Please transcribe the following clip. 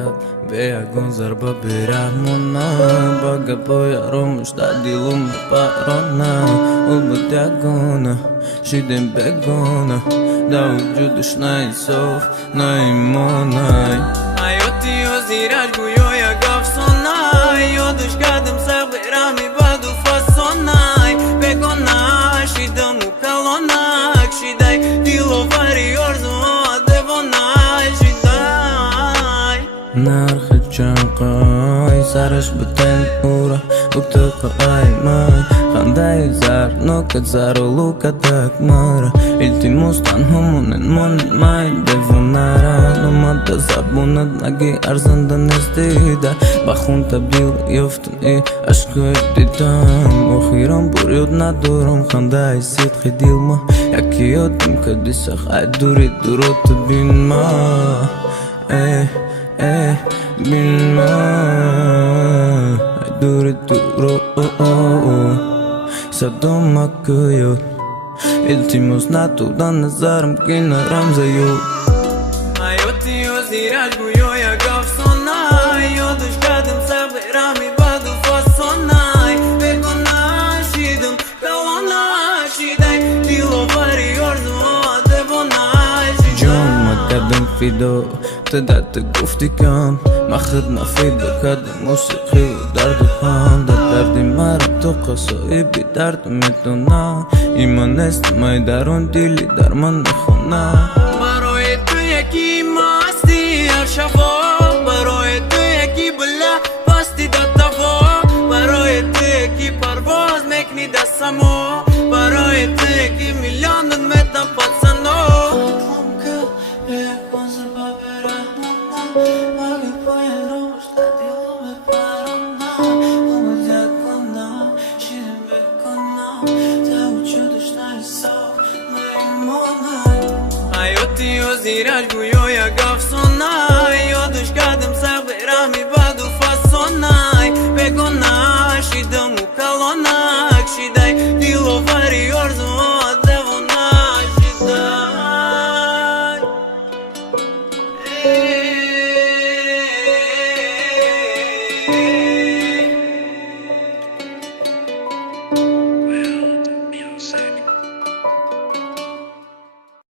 rap Veja gonzar babirahmona Baga poja romush ta dilum parona Ulbu diagona Shidem begona Da u gjudush na i sof Na i monaj Ajo ti ozirash gujoja gafsonaj Jodush kadem sa berami badu fasonaj Begonaj Shidem u kalonak Shidaj dilovari orzo devonaj Shidaj Narhe qanqaj Sarash beten ura Uktuqa ajmaj Qanday zar Nukat zaru luka takmara Ilti mustan humunen munen maj Devonara Numada zabunat nagi arzandan estida Baxun tabdil yoftun I ashqı ditam Oxiram buryod naduram Qanday sidqi dilma Yaki yodim kadisaq ay durid durot binma Binma Ay durid durot Sadom akıyor İltimus natudan nazarım kinaram zayu Ayoti ozirash gujoja gafsonaj Jodush kadem sa berami badu fasonaj Begonaj Shidem kalonaj Shidaj dilovari orzo devonaj John ma kadem fido ابتدأت گفتی کم مخد نفید بکدم موسیقی و درد و خان دردی مرم تو قصایی بی درد میتونم ایمان استمای درون دیلی در من نخونم برای تو یکی مستی هر شفا برای تو یکی بلا پستی دتفا برای تو یکی پرواز میکنی دستمو برای تو یکی میلیون متر پسندو Baga poja